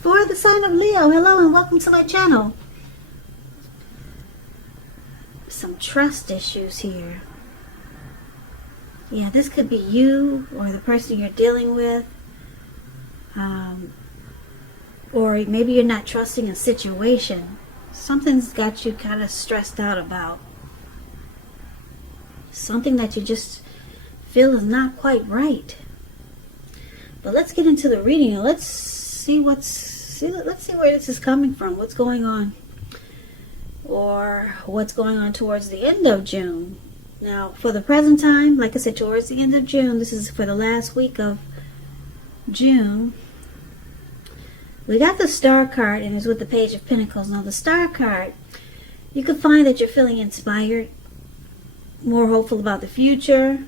For the sign of Leo, hello and welcome to my channel. Some trust issues here. Yeah, this could be you or the person you're dealing with. Or maybe you're not trusting a situation. Something's got you kind of stressed out about. Something that you just feel is not quite right. But let's get into the reading and let's see let's see where this is coming from. What's going on? Or what's going on towards the end of June. Now, for the present time, like I said, towards the end of June, this is for the last week of June. We got the Star card, and it's with the Page of Pentacles. Now, the Star card, you can find that you're feeling inspired, more hopeful about the future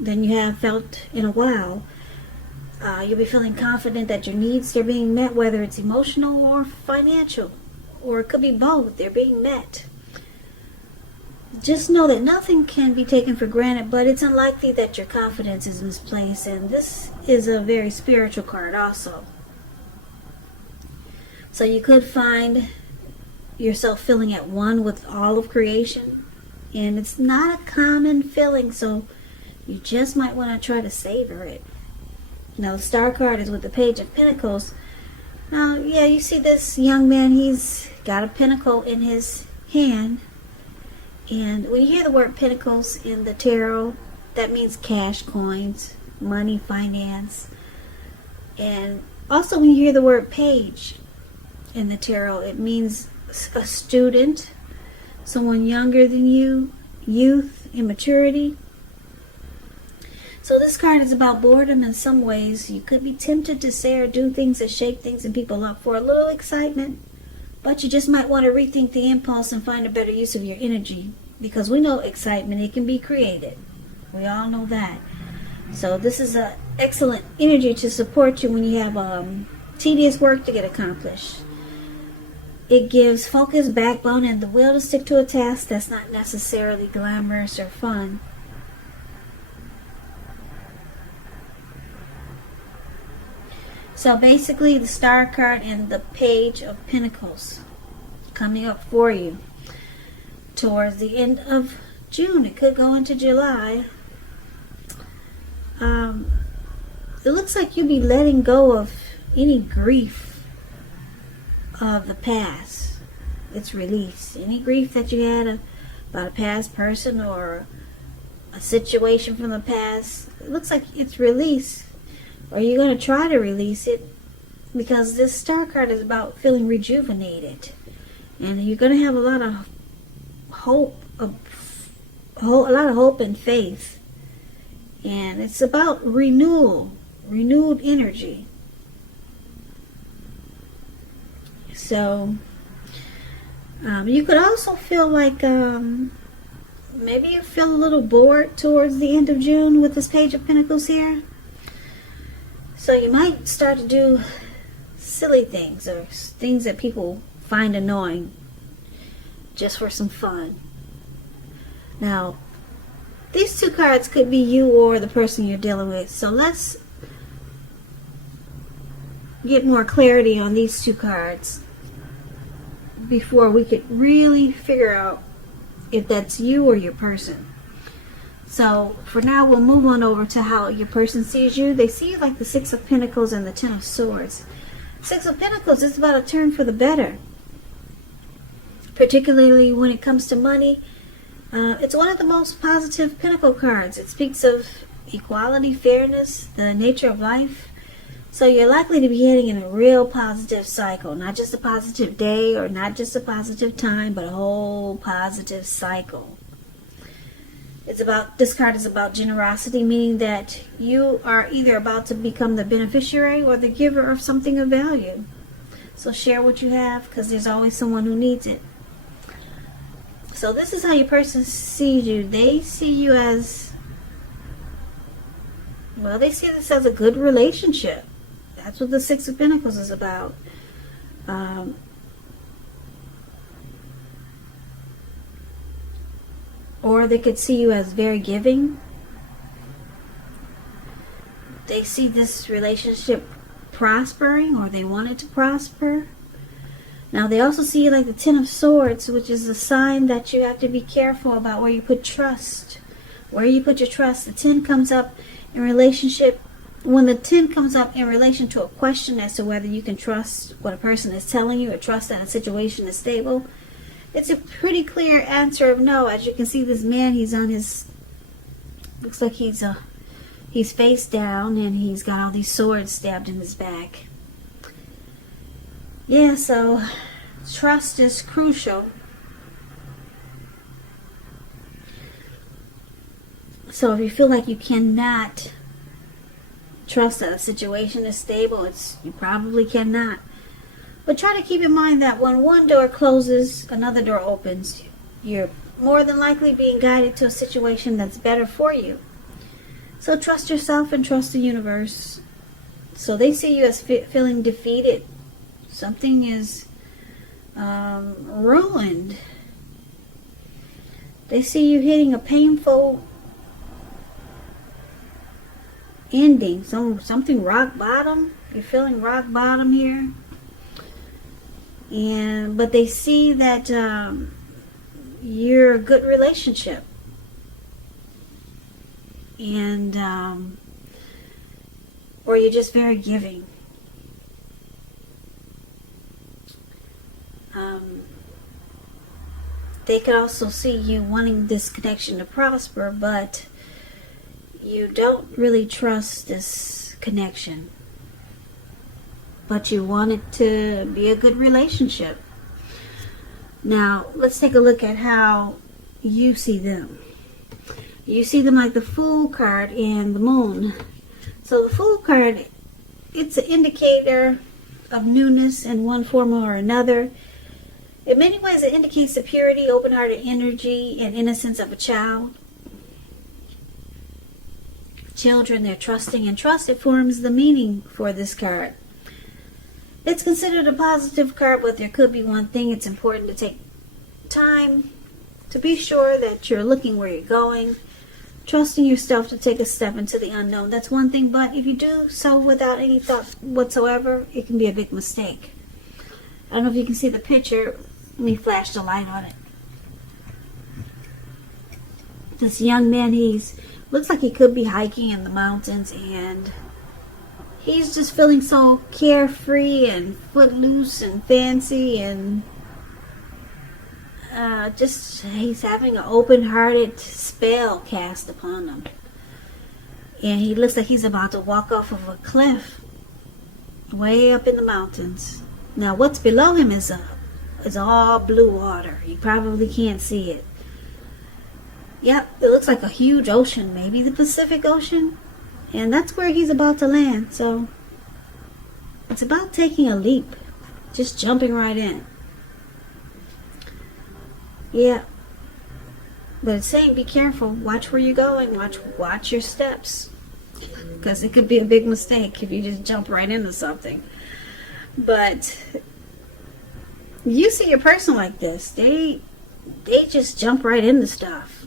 than you have felt in a while. You'll be feeling confident that your needs are being met, whether it's emotional or financial, or it could be both. They're being met. Just know that nothing can be taken for granted, but it's unlikely that your confidence is misplaced, and this is a very spiritual card also. So you could find yourself feeling at one with all of creation, and it's not a common feeling, so you just might want to try to savor it. Now, the Star card is with the Page of Pentacles. Now, yeah, you see this young man, he's got a pentacle in his hand. And when you hear the word pentacles in the tarot, that means cash, coins, money, finance. And also when you hear the word page in the tarot, it means a student, someone younger than you, youth, immaturity. So this card is about boredom in some ways. You could be tempted to say or do things that shake things and people up for a little excitement, but you just might want to rethink the impulse and find a better use of your energy, because we know excitement, it can be created. We all know that. So this is an excellent energy to support you when you have tedious work to get accomplished. It gives focus, backbone, and the will to stick to a task that's not necessarily glamorous or fun. So basically, the Star card and the Page of Pentacles coming up for you towards the end of June. It could go into July. It looks like you'll be letting go of any grief of the past. It's released. Any grief that you had about a past person or a situation from the past, it looks like it's released. Or you're going to try to release it, because this Star card is about feeling rejuvenated. And you're going to have a lot of hope, a lot of hope and faith. And it's about renewal, renewed energy. So you could also feel like maybe you feel a little bored towards the end of June with this Page of Pentacles here. So you might start to do silly things or things that people find annoying just for some fun. Now, these two cards could be you or the person you're dealing with. So let's get more clarity on these two cards before we could really figure out if that's you or your person. So for now, we'll move on over to how your person sees you. They see you like the Six of Pentacles and the Ten of Swords. Six of Pentacles is about a turn for the better, particularly when it comes to money. It's one of the most positive Pentacle cards. It speaks of equality, fairness, the nature of life. So you're likely to be heading in a real positive cycle. Not just a positive day or not just a positive time, but a whole positive cycle. This card is about generosity, meaning that you are either about to become the beneficiary or the giver of something of value. So share what you have, because there's always someone who needs it. So this is how your person sees you. They see you as, well, they see this as a good relationship. That's what the Six of Pentacles is about. Or they could see you as very giving. They see this relationship prospering, or they wanted to prosper. Now they also see like the Ten of Swords, which is a sign that you have to be careful about where you put trust. Where you put your trust. The 10 comes up in relationship. When the 10 comes up in relation to a question as to whether you can trust what a person is telling you or trust that a situation is stable, it's a pretty clear answer of no. As you can see, this man, he's on his, looks like he's face down, and he's got all these swords stabbed in his back. Yeah, so trust is crucial. So if you feel like you cannot trust that a situation is stable, you probably cannot. But try to keep in mind that when one door closes, another door opens. You're more than likely being guided to a situation that's better for you. So trust yourself and trust the universe. So they see you as feeling defeated. Something is ruined. They see you hitting a painful ending. Something rock bottom. You're feeling rock bottom here. But they see that you're a good relationship. Or you're just very giving. They could also see you wanting this connection to prosper, but you don't really trust this connection. But you want it to be a good relationship. Now, let's take a look at how you see them. You see them like the Fool card and the Moon. So the Fool card, it's an indicator of newness in one form or another. In many ways, it indicates the purity, open-hearted energy, and innocence of a child. Children, they're trusting, and trust, it forms the meaning for this card. It's considered a positive card, but there could be one thing. It's important to take time to be sure that you're looking where you're going, trusting yourself to take a step into the unknown. That's one thing, but if you do so without any thought whatsoever, it can be a big mistake. I don't know if you can see the picture. Let me flash the light on it. This young man, looks like he could be hiking in the mountains, and he's just feeling so carefree and footloose and fancy, and he's having an open-hearted spell cast upon him. And he looks like he's about to walk off of a cliff way up in the mountains. Now, what's below him is all blue water. You probably can't see it. Yep, it looks like a huge ocean, maybe the Pacific Ocean. And that's where he's about to land. So it's about taking a leap, just jumping right in. Yeah, but it's saying be careful. Watch where you're going. Watch your steps, because it could be a big mistake if you just jump right into something. But you see a person like this, they just jump right into stuff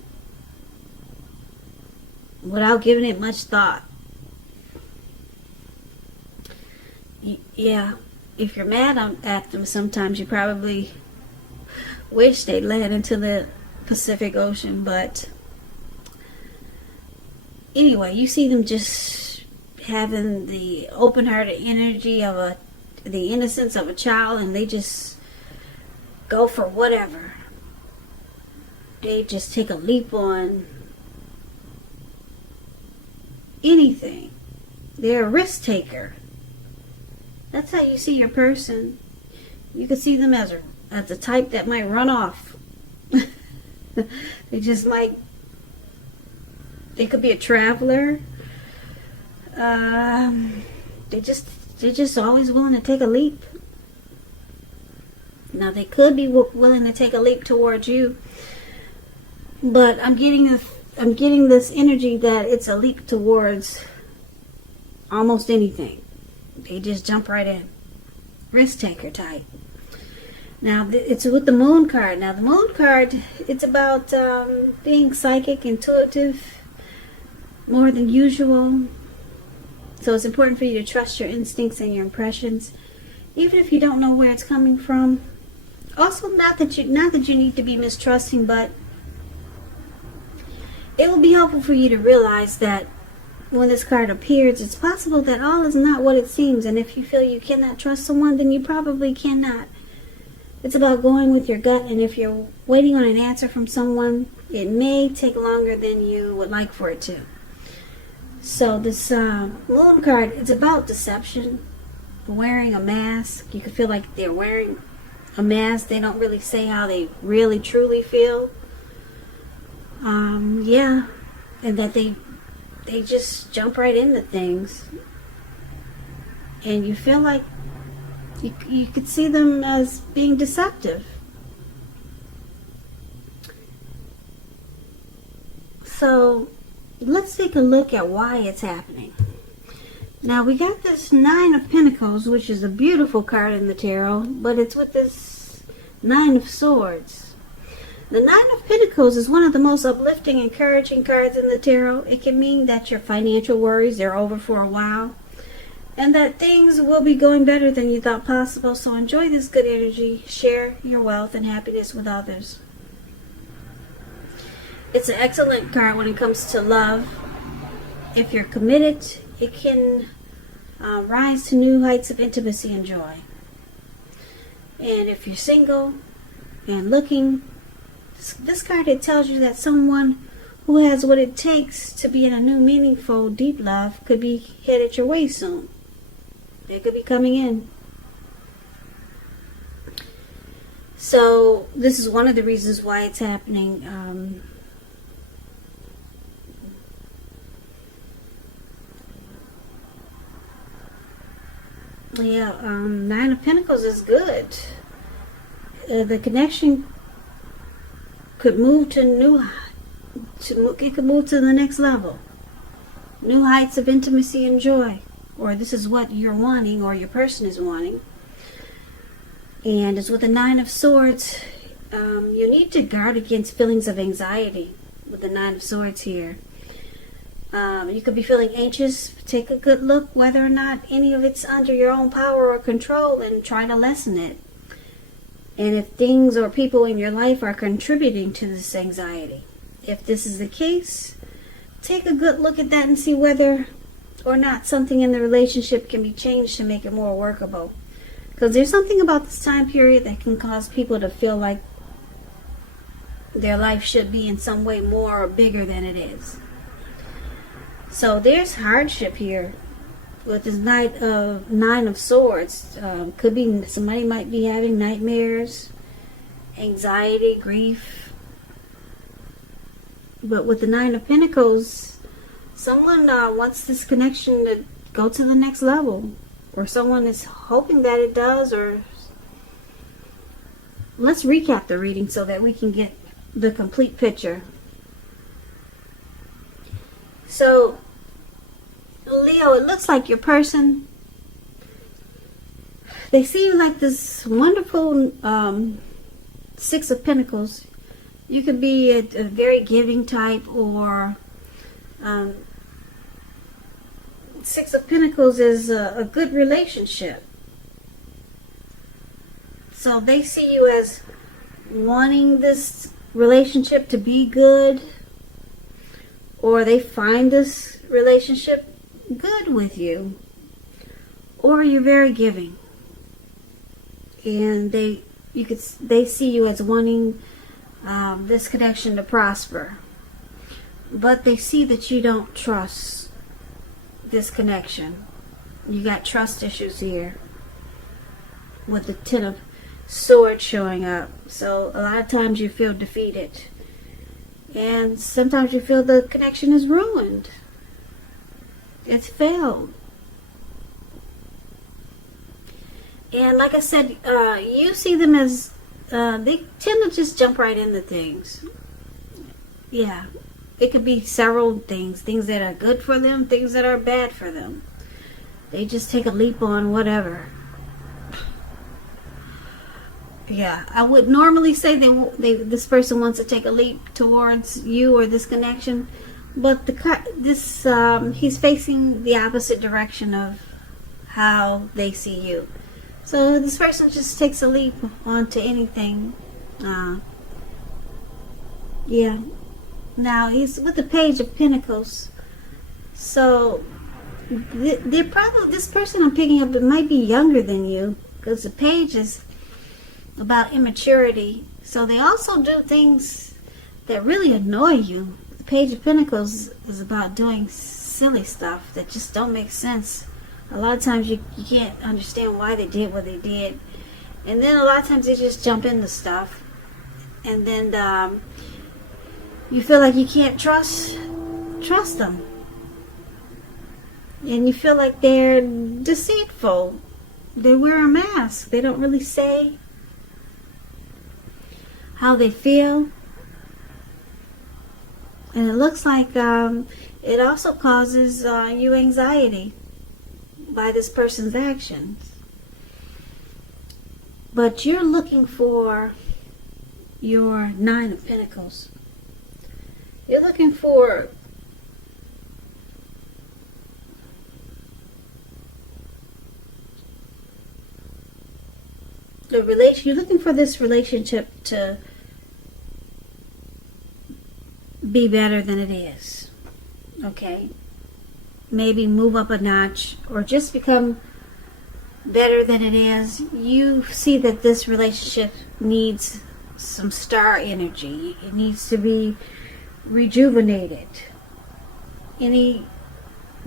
without giving it much thought. Yeah, if you're mad at them, sometimes you probably wish they'd land into the Pacific Ocean. But anyway, you see them just having the open-hearted energy of the innocence of a child, and they just go for whatever. They just take a leap on anything. They're a risk taker. That's how you see your person. You can see them as the type that might run off. They could be a traveler. They're just always willing to take a leap. Now, they could be willing to take a leap towards you, but I'm getting this energy that it's a leap towards almost anything. They just jump right in. Risk taker type. Now, it's with the Moon card. Now, the Moon card, it's about being psychic, intuitive, more than usual. So it's important for you to trust your instincts and your impressions, even if you don't know where it's coming from. Also, not that you need to be mistrusting, but it will be helpful for you to realize that when this card appears, it's possible that all is not what it seems, and if you feel you cannot trust someone, then you probably cannot. It's about going with your gut, and if you're waiting on an answer from someone, it may take longer than you would like for it to. So this moon card, it's about deception, wearing a mask. You can feel like they're wearing a mask. They don't really say how they really truly feel. Yeah, and that they just jump right into things, and you feel like you could see them as being deceptive. So let's take a look at why it's happening. Now we got this 9 of Pentacles, which is a beautiful card in the tarot, but it's with this 9 of Swords. The 9 of Pentacles is one of the most uplifting, encouraging cards in the tarot. It can mean that your financial worries are over for a while, and that things will be going better than you thought possible. So enjoy this good energy. Share your wealth and happiness with others. It's an excellent card when it comes to love. If you're committed, it can rise to new heights of intimacy and joy. And if you're single and looking, this card, it tells you that someone who has what it takes to be in a new, meaningful, deep love could be headed your way soon. They could be coming in. So this is one of the reasons why it's happening. Yeah, 9 of Pentacles is good. The connection could move to it could move to the next level. New heights of intimacy and joy. Or this is what you're wanting, or your person is wanting. And it's with the 9 of Swords. You need to guard against feelings of anxiety with the 9 of Swords here. You could be feeling anxious. Take a good look whether or not any of it's under your own power or control, and try to lessen it. And if things or people in your life are contributing to this anxiety. If this is the case, take a good look at that and see whether or not something in the relationship can be changed to make it more workable. Because there's something about this time period that can cause people to feel like their life should be in some way more or bigger than it is. So there's hardship here with this 9 of Swords. Could be somebody might be having nightmares, anxiety, grief. But with the 9 of Pentacles, someone wants this connection to go to the next level, or someone is hoping that it does. Or let's recap the reading so that we can get the complete picture. So Leo, it looks like your person, they seem like this wonderful 6 of Pentacles. You could be a very giving type, or 6 of Pentacles is a good relationship. So they see you as wanting this relationship to be good, or they find this relationship good with you, or you're very giving, and they see you as wanting this connection to prosper, but they see that you don't trust this connection. You got trust issues here with the 10 of Swords showing up. So a lot of times you feel defeated, and sometimes you feel the connection is ruined. It's failed. And like I said, you see them as they tend to just jump right into things. Yeah, it could be several things that are good for them, things that are bad for them. They just take a leap on whatever. Yeah, I would normally say this person wants to take a leap towards you or this connection, But he's facing the opposite direction of how they see you. So this person just takes a leap onto anything. Yeah. Now he's with the Page of Pentacles. So this person I'm picking up, it might be younger than you, because the page is about immaturity. So they also do things that really annoy you. The Page of Pentacles is about doing silly stuff that just don't make sense. A lot of times you can't understand why they did what they did. And then a lot of times they just jump into stuff. And then you feel like you can't trust them. And you feel like they're deceitful. They wear a mask. They don't really say how they feel. And it looks like it also causes you anxiety by this person's actions. But you're looking for your Nine of Pentacles. You're looking for you're looking for this relationship to be better than it is. Okay? Maybe move up a notch, or just become better than it is. You see that this relationship needs some star energy. It needs to be rejuvenated. Any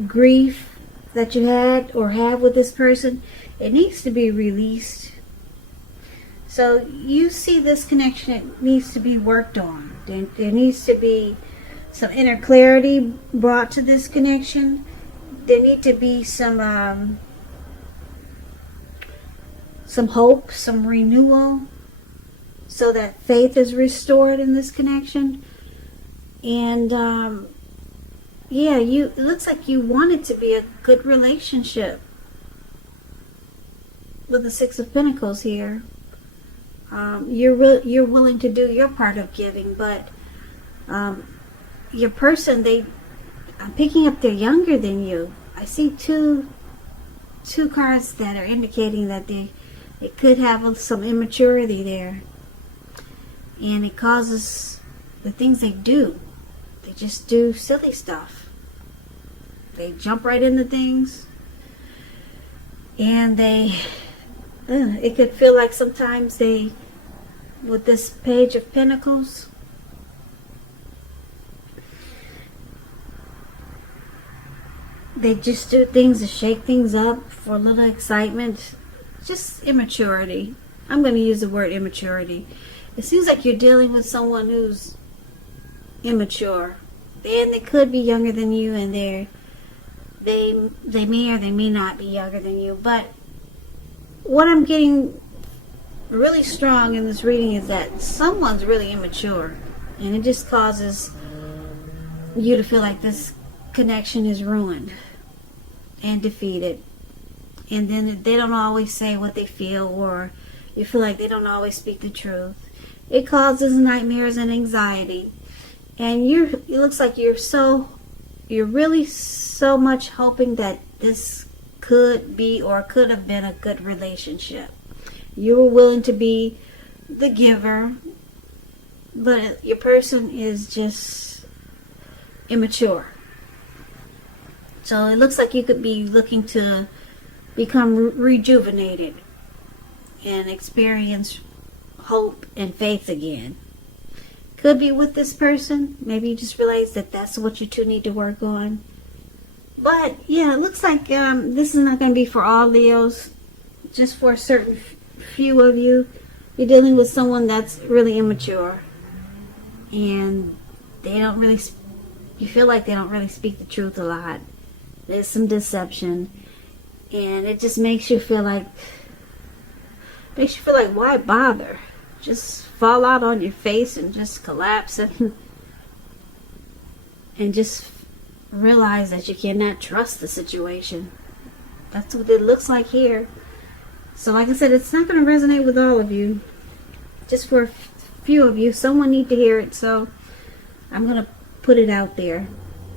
grief that you had or have with this person, it needs to be released. So you see this connection, it needs to be worked on. There needs to be some inner clarity brought to this connection. There need to be some hope, some renewal, so that faith is restored in this connection. And it looks like you want it to be a good relationship with the Six of Pentacles here. You're willing to do your part of giving, but your person, I'm picking up they're younger than you. I see two cards that are indicating that they could have some immaturity there, and it causes the things they do. They just do silly stuff. They jump right into things, and it could feel like sometimes with this Page of Pentacles, they just do things to shake things up for a little excitement. Just immaturity. I'm going to use the word immaturity. It seems like you're dealing with someone who's immature. And they could be younger than you, and they may or they may not be younger than you. But what I'm getting really strong in this reading is that someone's really immature, and it just causes you to feel like this connection is ruined and defeated. And then they don't always say what they feel, or you feel like they don't always speak the truth. It causes nightmares and anxiety. And it looks like you're really so much hoping that this could be or could have been a good relationship. You were willing to be the giver, but your person is just immature. So it looks like you could be looking to become rejuvenated and experience hope and faith again. Could be with this person. Maybe you just realize that that's what you two need to work on. But yeah, it looks like this is not going to be for all Leos. Just for a certain few of you. You're dealing with someone that's really immature, and you feel like they don't really speak the truth a lot. There's some deception, and it just makes you feel like why bother? Just fall out on your face and just collapse and just realize that you cannot trust the situation. That's what it looks like here. So like I said, it's not going to resonate with all of you. Just for a few of you. Someone need to hear it, so I'm going to put it out there.